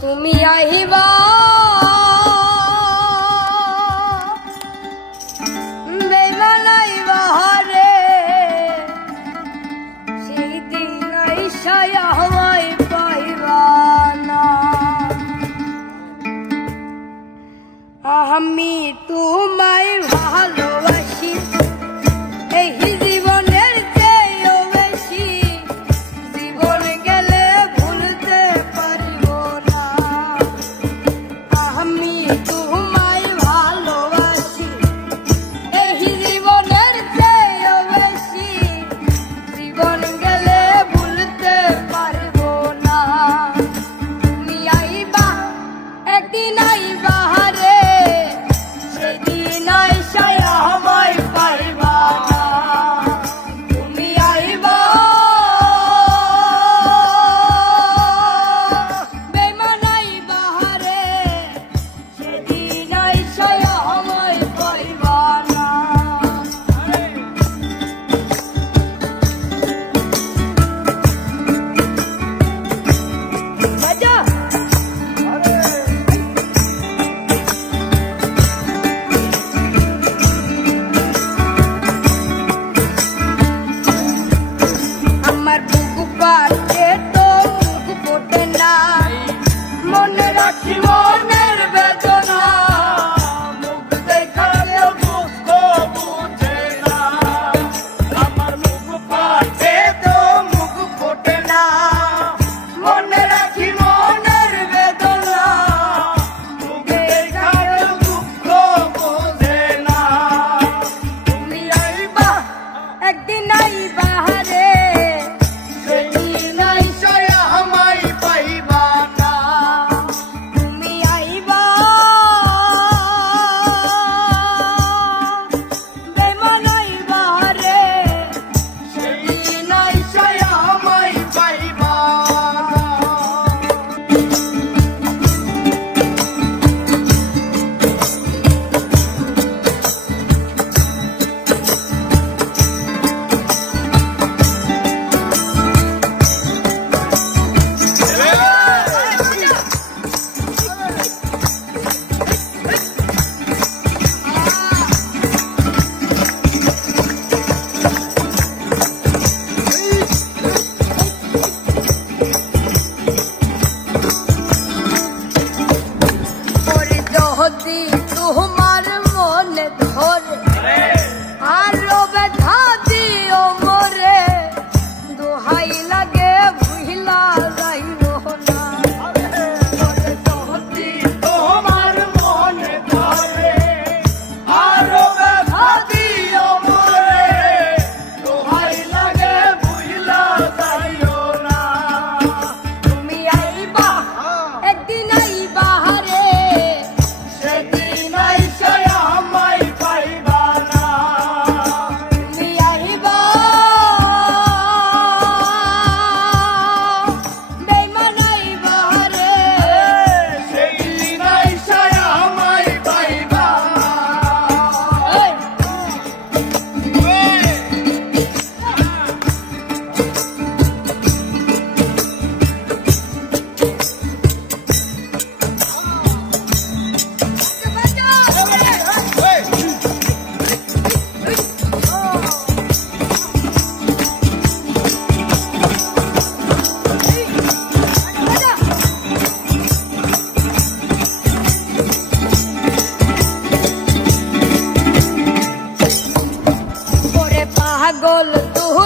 তুমি আহিবা বেমানাইবা রে সেই দিন আইসায় আমায় পাইবা না। আমি তোমায় ভালোবাসি এই জীবনের চেয়েও বেশি, জীবন গেলে ভুলতে পারব না। আমি তোমায় ভালোবাসি এই জীবনের চেয়েও বেশি, জীবন গেলে ভুলতে পারব না। তুমি আইবা একদিন আইবা রে সেদিন আইসায় আমায় পাইবা না। তুমি আইবা বেমান আইবা রে সেদিন আইসায় আমায় পাইবা না। বাজা আমার বুকু পাতে তো মুখ ফোটে না, মনে রাখি মনের বেদনা, মুখ দেখালে দুঃখ বুঝে না। আমার মুখ পাতে তো মুখ ফোটে না, মনে রাখি মনের বেদনা, মুখ দেখালে দুঃখ বুঝে না। তুমি আইবা একদিন আইবা রে সেদিন আইসায় আমায় পাইবা না। তুমি আইবা বেমান আইবা রে সেদিন আইসায় আমায় পাইবা না। পাগল তুই